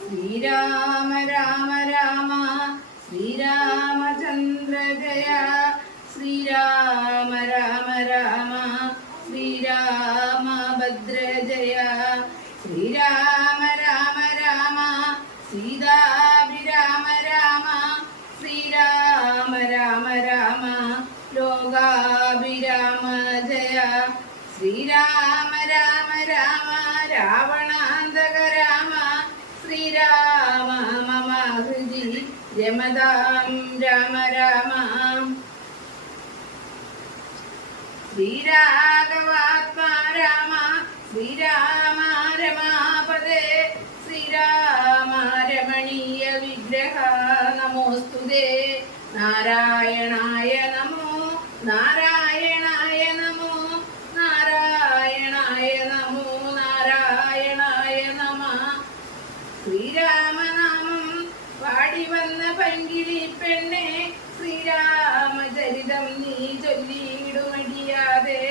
ശ്രീരാമ രാമ രാമ ശ്രീരാമചന്ദ്ര ജയ ശ്രീരാമ രാമ രാമ ശ്രീരാമഭദ്ര ജയ ശ്രീരാമ രാമ രാമ സീതാഭിരാമ രാമ ശ്രീരാമ രാമ രാമ ലോകാഭിരാമ ജയ ശ്രീരാമ രാമ രാമ രാവണാന്തക രാമ ശ്രീരാമ മമ ഹൃദി രമതാം രാമ രാമ ശ്രീരാഘവാത്മാ രാമ ശ്രീരാമ രമാപദേ ശ്രീരാമ രമണീയ വിഗ്രഹ നമോസ്തുതേ നാരായണായ നമോ നാരായണായ നമോ നാരായണായ നമോ നാരായണായ നമ ശ്രീരാമനാമം പാടി വന്ന പങ്കിളി പെണ്ണെ ശ്രീരാമചരിതം നീ ചൊല്ലിയിടുമടിയാതെ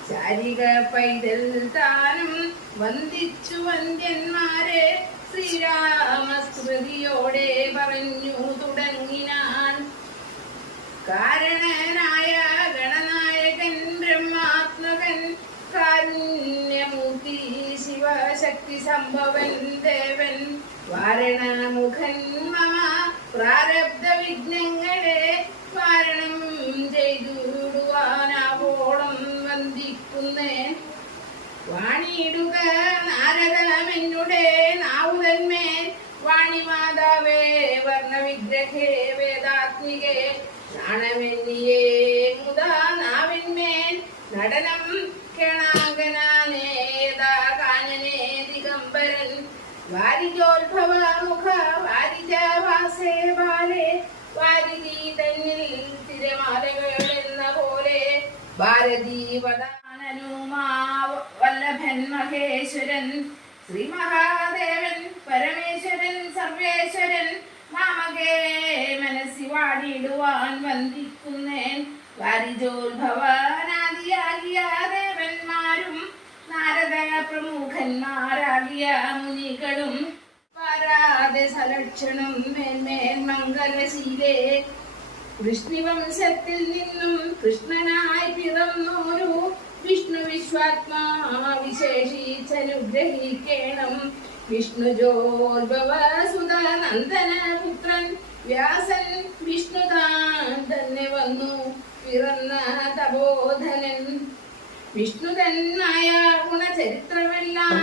ശാരിക പൈതൽ താനും വന്ദിച്ചു വന്ദ്യന്മാരെ ശ്രീരാമസ്മൃതിയോടെ പറഞ്ഞു തുടങ്ങിനാൻ കാരണനായ ഗണനായകൻ ബ്രഹ്മാത്മകൻ കാരുണ്യമൂർത്തി ശിവശക്തി സംഭവൻ ദേവൻ വാരണമുഖൻ മമ പ്രാരബ്ധ വിഘ്നങ്ങളെ വാരണം ചെയ്തുടുവാനാവോളം വന്ദിക്കുന്നേ വാണിയിടുക നാരദമെന്നുടെ നാവുതന്മേൽ വാണിമാതാവേ വർണ്ണവിഗ്രഹേ വേദാത്മികേ നാണമെന്നിയേ മുതാ നാവിന്മേൽ നടനം കേണാങ്കനാനേതാ കാനനേ ദിഗംബരൻ വാരിജോത്ഭവ മുഖ വാരിജവാസേ ബാലേ വാരിധി തന്നിൽ തിരമാലകൾ എന്ന പോലെ ഭാരതീ വദാനനുമാ വല്ലഭൻ മഹേശ്വരൻ ശ്രീ മഹാദേവൻ പരമേശ്വരൻ സർവേശ്വരൻ മാമകേ മനസ്സി വാടിയിടുവാൻ വന്ദിക്കുന്നേൻ വാരിജോത്ഭവനാദിയാകിയ ദേവന്മാരും നാരദ പ്രമുഖന്മാരാകിയ മുനികളും പാരാതെ സലക്ഷണം മേന്മേൻ മംഗലശീലേ വൃഷ്ണിവംശത്തിൽ നിന്നും കൃഷ്ണനായി പിറന്നോരു വിഷ്ണു വിശ്വാത്മാ വിശേഷിച്ചനുഗ്രഹിക്കേണം വിഷ്ണുജോത്ഭവ സുതനന്ദന പുത്രൻ വ്യാസൻ വിഷ്ണുതാൻ തന്നെ വന്നു പിറന്ന തപോധനൻ വിഷ്ണുതന്നായ ഗുണചരിത്രമെല്ലാം